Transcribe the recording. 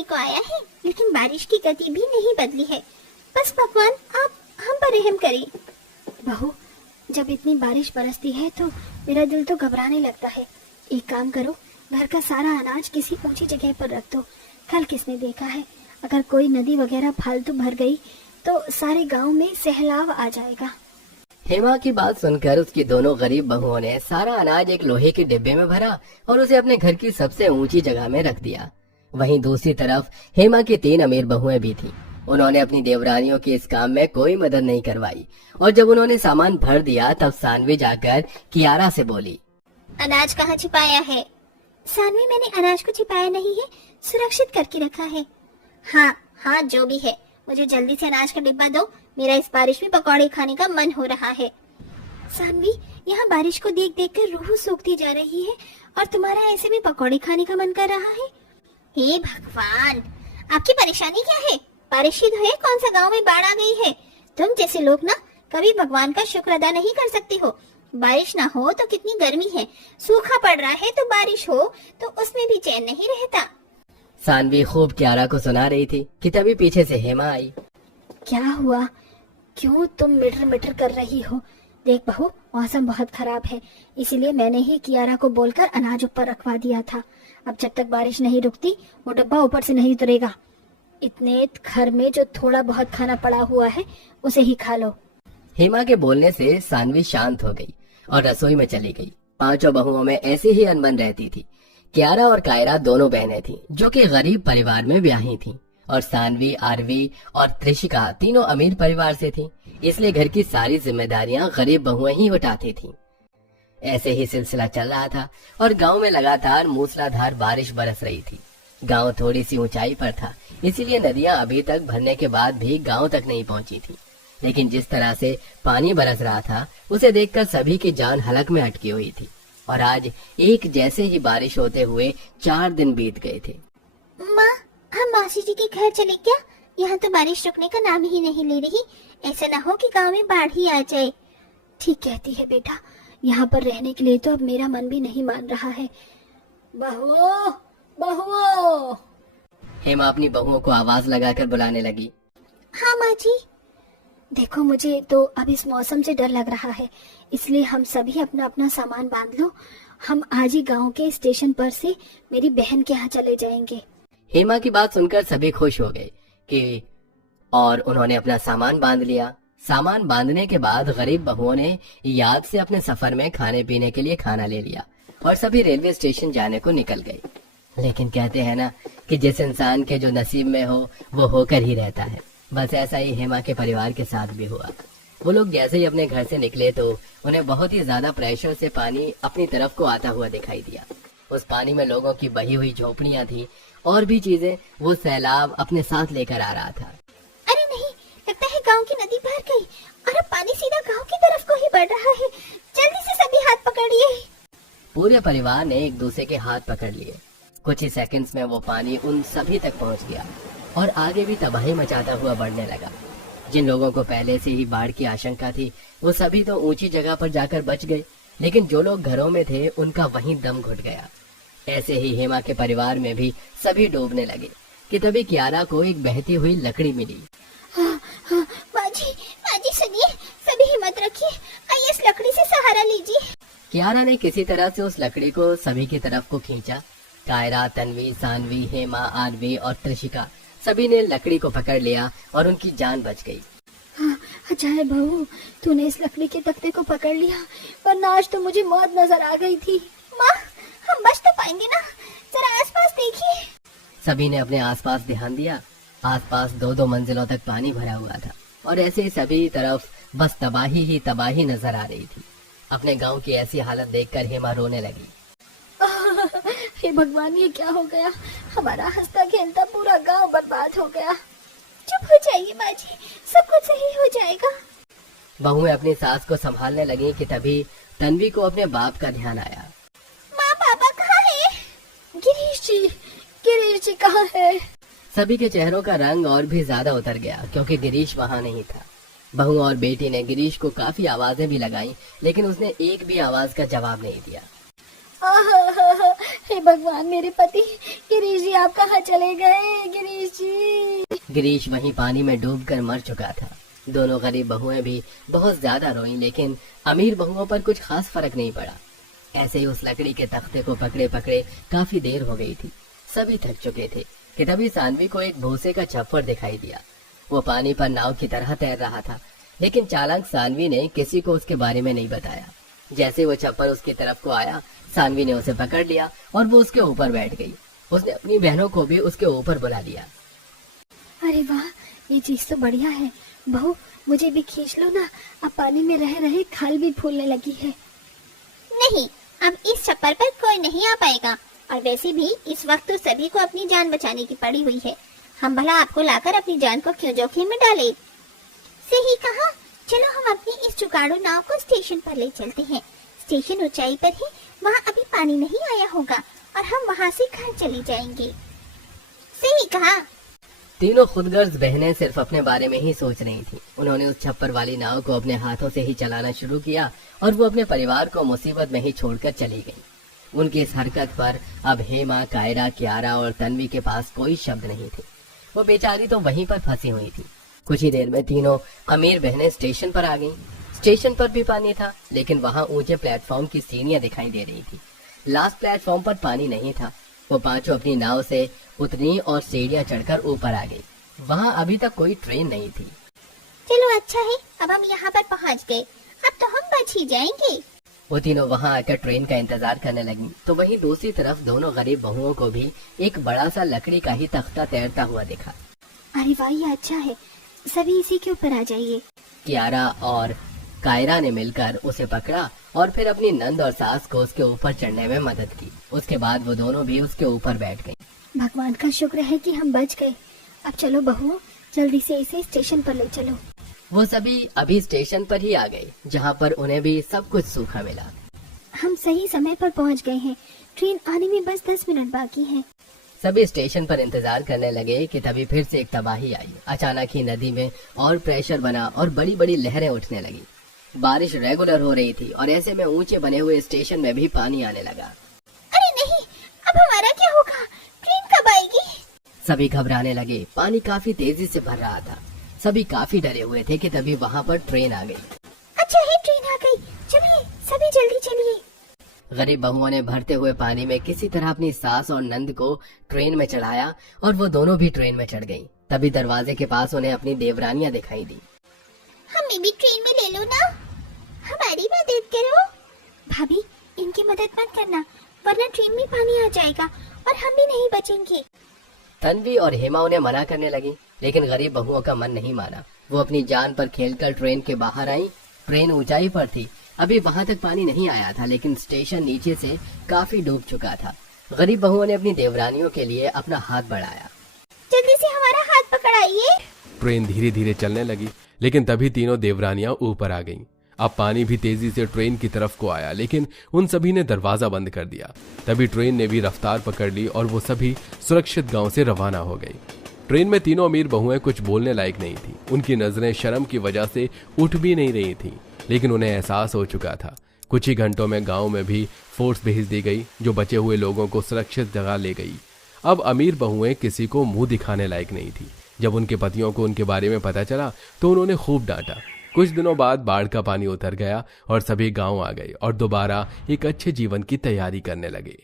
होने को आया है, लेकिन बारिश की गति भी नहीं बदली है। बस भगवान आप हम पर रहम करें। बहू, जब इतनी बारिश बरसती है तो मेरा दिल तो घबराने लगता है। एक काम करो, घर का सारा अनाज किसी ऊंची जगह पर रख दो। कल किसने देखा है, अगर कोई नदी वगैरह फालतू भर गई तो सारे गांव में सैलाब आ जाएगा। हेमा की बात सुनकर उसकी दोनों गरीब बहुओं ने सारा अनाज एक लोहे के डिब्बे में भरा और उसे अपने घर की सबसे ऊंची जगह में रख दिया। वहीं दूसरी तरफ हेमा की 3 अमीर बहुएं भी थीं। उन्होंने अपनी देवरानियों के इस काम में कोई मदद नहीं करवाई और जब उन्होंने सामान भर दिया तब सानवी जाकर कियारा से बोली, अनाज कहाँ छिपाया है? सानवी, मैंने अनाज को छिपाया नहीं है, सुरक्षित करके रखा है। हाँ हाँ, जो भी है, मुझे जल्दी से अनाज का डिब्बा दो, मेरा इस बारिश में पकौड़े खाने का मन हो रहा है। सानवी, यहाँ बारिश को देख देख कर रूह सूखती जा रही है और तुम्हारा ऐसे में पकौड़े खाने का मन कर रहा है। हे भगवान, आपकी परेशानी क्या है? बारिश ही तो है, कौन सा गांव में बाढ़ आ गई है? तुम जैसे लोग ना कभी भगवान का शुक्र अदा नहीं कर सकते हो। बारिश ना हो तो कितनी गर्मी है, सूखा पड़ रहा है तो बारिश हो तो उसमें भी चैन नहीं रहता। सानवी खूब कियारा को सुना रही थी कि तभी पीछे से हेमा आई। क्या हुआ, क्यों तुम मिटर मिटर कर रही हो? देख बहू, मौसम बहुत खराब है, इसीलिए मैंने ही कियारा को बोलकर अनाज ऊपर रखवा दिया था। अब जब तक बारिश नहीं रुकती वो डब्बा ऊपर से नहीं उतरेगा। इतने घर में जो थोड़ा बहुत खाना पड़ा हुआ है उसे ही खा लो। हेमा के बोलने से सानवी शांत हो गई और रसोई में चली गई। 5 बहुओं में ऐसे ही अनबन रहती थी। कियारा और कायरा दोनों बहनें थीं, जो कि गरीब परिवार में ब्याही थीं, और सानवी, आरवी और त्रिशिका तीनों अमीर परिवार से थीं। इसलिए घर की सारी जिम्मेदारियां गरीब बहुएं ही उठाती थीं। ऐसे ही सिलसिला चल रहा था और गांव में लगातार मूसलाधार बारिश बरस रही थी। गांव थोड़ी सी ऊंचाई पर था, इसीलिए नदियां अभी तक भरने के बाद भी गांव तक नहीं पहुंची थी। लेकिन जिस तरह से पानी बरस रहा था उसे देखकर सभी की जान हलक में अटकी हुई थी। और आज एक जैसे ही बारिश होते हुए 4 दिन बीत गए थे। माँ, हम मासी जी के घर चले क्या? यहाँ तो बारिश रुकने का नाम ही नहीं ले रही। ऐसा ना हो कि गांव में बाढ़ ही आ जाए। ठीक कहती है बेटा, यहाँ पर रहने के लिए तो अब मेरा मन भी नहीं मान रहा है। बहुओं, बहुओं। हेमा अपनी बहुओं को आवाज लगाकर बुलाने लगी। हाँ माँ जी। देखो, मुझे तो अब इस मौसम से डर लग रहा है, इसलिए हम सभी अपना अपना सामान बांध लो। हम आज ही गांव के स्टेशन पर से मेरी बहन के यहाँ चले जाएंगे। हेमा की बात सुनकर सभी खुश हो गए कि और उन्होंने अपना सामान बांध लिया। सामान बांधने के बाद गरीब बहुओं ने याद से अपने सफर में खाने पीने के लिए खाना ले लिया और सभी रेलवे स्टेशन जाने को निकल गए। लेकिन कहते हैं ना कि जिस इंसान के जो नसीब में हो वो होकर ही रहता है। बस ऐसा ही हेमा के परिवार के साथ भी हुआ। वो लोग जैसे ही अपने घर से निकले तो उन्हें बहुत ही ज्यादा प्रेशर से पानी अपनी तरफ को आता हुआ दिखाई दिया। उस पानी में लोगों की बही हुई झोपड़ियां थी और भी चीजें वो सैलाब अपने साथ लेकर आ रहा था। अरे नहीं, लगता है गांव की नदी भर गई और अब पानी सीधा गांव की तरफ को ही बढ़ रहा है। जल्दी से सभी हाथ पकड़िए। पूरे परिवार ने एक दूसरे के हाथ पकड़ लिए। कुछ ही सेकंड्स में वो पानी उन सभी तक पहुंच गया और आगे भी तबाही मचाता हुआ बढ़ने लगा। जिन लोगों को पहले से ही बाढ़ की आशंका थी वो सभी तो ऊंची जगह पर जाकर बच गए, लेकिन जो लोग घरों में थे उनका वहीं दम घुट गया। ऐसे ही हेमा के परिवार में भी सभी डूबने लगे कि तभी कियारा को एक बहती हुई लकड़ी मिली। माजी सुनिए, सभी हिम्मत रखिए, आइए इस लकड़ी से सहारा लीजिए। कियारा ने किसी तरह से उस लकड़ी को सभी की तरफ को खींचा। कायरा, तन्वी, सानवी, हेमा, आरवी और त्रिशिका सभी ने लकड़ी को पकड़ लिया और उनकी जान बच गई। अजय बहू, तूने इस लकड़ी के तख्ते को पकड़ लिया, वरना आज तो मुझे मौत नजर आ गई थी। माँ, हम बच तो पाएंगे ना? जरा आसपास देखिए। सभी ने अपने आसपास ध्यान दिया। आसपास 2-2 मंजिलों तक पानी भरा हुआ था और ऐसे ही सभी तरफ बस तबाही ही तबाही नजर आ रही थी। अपने गांव की ऐसी हालत देखकर हेमा रोने लगी। हे भगवान, ये क्या हो गया? हमारा हंसता खेलता पूरा गांव बर्बाद हो गया। चुप हो जाइए माँ जी, सब कुछ सही हो जाएगा। बहुएं अपनी सास को संभालने लगी कि तभी तन्वी को अपने बाप का ध्यान आया। माँ, पापा कहाँ है? गिरीश जी कहाँ है? सभी के चेहरों का रंग और भी ज्यादा उतर गया क्योंकि गिरीश वहाँ नहीं था। बहू और बेटी ने गिरीश को काफी आवाजें भी लगाई, लेकिन उसने एक भी आवाज का जवाब नहीं दिया। हे भगवान, मेरे पति गिरीश जी आप कहाँ चले गए? गिरीश जी। गिरीश वहीं पानी में डूबकर मर चुका था। दोनों गरीब बहुएं भी बहुत ज्यादा रोईं, लेकिन अमीर बहुओं पर कुछ खास फर्क नहीं पड़ा। ऐसे ही उस लकड़ी के तख्ते को पकड़े पकड़े काफी देर हो गई थी। सभी थक चुके थे कि तभी सानवी को एक भूसे का छप्पर दिखाई दिया। वो पानी पर नाव की तरह तैर रहा था, लेकिन चालाक सानवी ने किसी को उसके बारे में नहीं बताया। जैसे वो छप्पर उसकी तरफ को आया, सानवी ने उसे पकड़ लिया और वो उसके ऊपर बैठ गई। उसने अपनी बहनों को भी उसके ऊपर बुला लिया। अरे वाह, ये चीज तो बढ़िया है। बहू मुझे भी खींच लो ना, अब पानी में रह रहे खाल भी फूलने लगी है। नहीं, अब इस छप्पर पर कोई नहीं आ पाएगा, और वैसे भी इस वक्त तो सभी को अपनी जान बचाने की पड़ी हुई है। हम भला आपको लाकर अपनी जान को क्यों जोखिम में डाले? सही कहा। चलो हम अपनी इस जुगाड़ू नाव को स्टेशन पर ले चलते हैं। स्टेशन ऊंचाई पर है, वहाँ अभी पानी नहीं आया होगा और हम वहाँ से घर चले जाएंगे। सही कहा। तीनों खुदगर्ज बहनें सिर्फ अपने बारे में ही सोच रही थीं। उन्होंने उस छप्पर वाली नाव को अपने हाथों से ही चलाना शुरू किया और वो अपने परिवार को मुसीबत में ही छोड़कर चली गई। उनकी इस हरकत पर अब हेमा, कायरा, कियारा और तन्वी के पास कोई शब्द नहीं थे। वो बेचारी तो वहीं पर फंसी हुई थी। कुछ ही देर में तीनों अमीर बहनें स्टेशन पर आ गईं। स्टेशन पर भी पानी था, लेकिन वहाँ ऊंचे प्लेटफॉर्म की सीढ़ियां दिखाई दे रही थी। लास्ट प्लेटफॉर्म पर पानी नहीं था। वो पांचों अपनी नाव से उतरी और सीढ़ियां चढ़कर ऊपर आ गई। वहाँ अभी तक कोई ट्रेन नहीं थी। चलो अच्छा है, अब हम यहाँ पर पहुँच गए, अब तो हम बच ही जाएंगे। वो तीनों वहाँ आकर ट्रेन का इंतजार करने लगी, तो वहीं दूसरी तरफ दोनों गरीब बहुओं को भी एक बड़ा सा लकड़ी का ही तख्ता तैरता हुआ दिखा। अरे वाह, ये अच्छा है, सभी इसी के ऊपर आ जाइए। कियारा और कायरा ने मिलकर उसे पकड़ा और फिर अपनी नंद और सास को उसके ऊपर चढ़ने में मदद की। उसके बाद वो दोनों भी उसके ऊपर बैठ गईं। भगवान का शुक्र है कि हम बच गए। अब चलो बहू, जल्दी से इसे स्टेशन पर ले चलो। वो सभी अभी स्टेशन पर ही आ गए, जहाँ पर उन्हें भी सब कुछ सूखा मिला। हम सही समय पर पहुँच गए हैं। ट्रेन आने में बस 10 मिनट बाकी है। सभी स्टेशन पर इंतजार करने लगे कि तभी फिर से एक तबाही आई। अचानक ही नदी में और प्रेशर बना और बड़ी बड़ी लहरें उठने लगी। बारिश रेगुलर हो रही थी और ऐसे में ऊंचे बने हुए स्टेशन में भी पानी आने लगा। अरे नहीं, अब हमारा क्या होगा? ट्रेन कब आएगी? सभी घबराने लगे। पानी काफी तेजी से भर रहा था। सभी काफी डरे हुए थे कि तभी वहाँ पर ट्रेन आ गई। अच्छा है, ट्रेन आ गई। चलिए सभी जल्दी चलिए। गरीब बहुओं ने भरते हुए पानी में किसी तरह अपनी सास और नंद को ट्रेन में चढ़ाया और वो दोनों भी ट्रेन में चढ़ गईं। तभी दरवाजे के पास उन्हें अपनी देवरानियां दिखाई दी। हमें भी ट्रेन में ले लो ना, हमारी मदद करो। भाभी, इनकी मदद मत करना, वरना ट्रेन में पानी आ जाएगा और हम भी नहीं बचेंगे। तन्वी और हेमा उन्हें मना करने लगी, लेकिन गरीब बहुओं का मन नहीं माना। वो अपनी जान पर खेलकर ट्रेन के बाहर आई। ट्रेन ऊंचाई पर थी, अभी वहाँ तक पानी नहीं आया था, लेकिन स्टेशन नीचे से काफी डूब चुका था। गरीब बहुओं ने अपनी देवरानियों के लिए अपना हाथ बढ़ाया। जल्दी से हमारा हाथ पकड़ाइए। ट्रेन धीरे धीरे चलने लगी, लेकिन तभी तीनों देवरानियां ऊपर आ गईं। अब पानी भी तेजी से ट्रेन की तरफ को आया, लेकिन उन सभी ने दरवाजा बंद कर दिया। तभी ट्रेन ने भी रफ्तार पकड़ ली और वो सभी सुरक्षित गांव से रवाना हो गई। ट्रेन में तीनों अमीर बहुएं कुछ बोलने लायक नहीं थी। उनकी नजरें शर्म की वजह से उठ भी नहीं रही थी, लेकिन उन्हें एहसास हो चुका था। कुछ ही घंटों में गांव में भी फोर्स भेज दी गई, जो बचे हुए लोगों को सुरक्षित जगह ले गई। अब अमीर बहुएं किसी को मुंह दिखाने लायक नहीं थी। जब उनके पतियों को उनके बारे में पता चला तो उन्होंने खूब डांटा। कुछ दिनों बाद बाढ़ का पानी उतर गया और सभी गांव आ गए और दोबारा एक अच्छे जीवन की तैयारी करने लगे।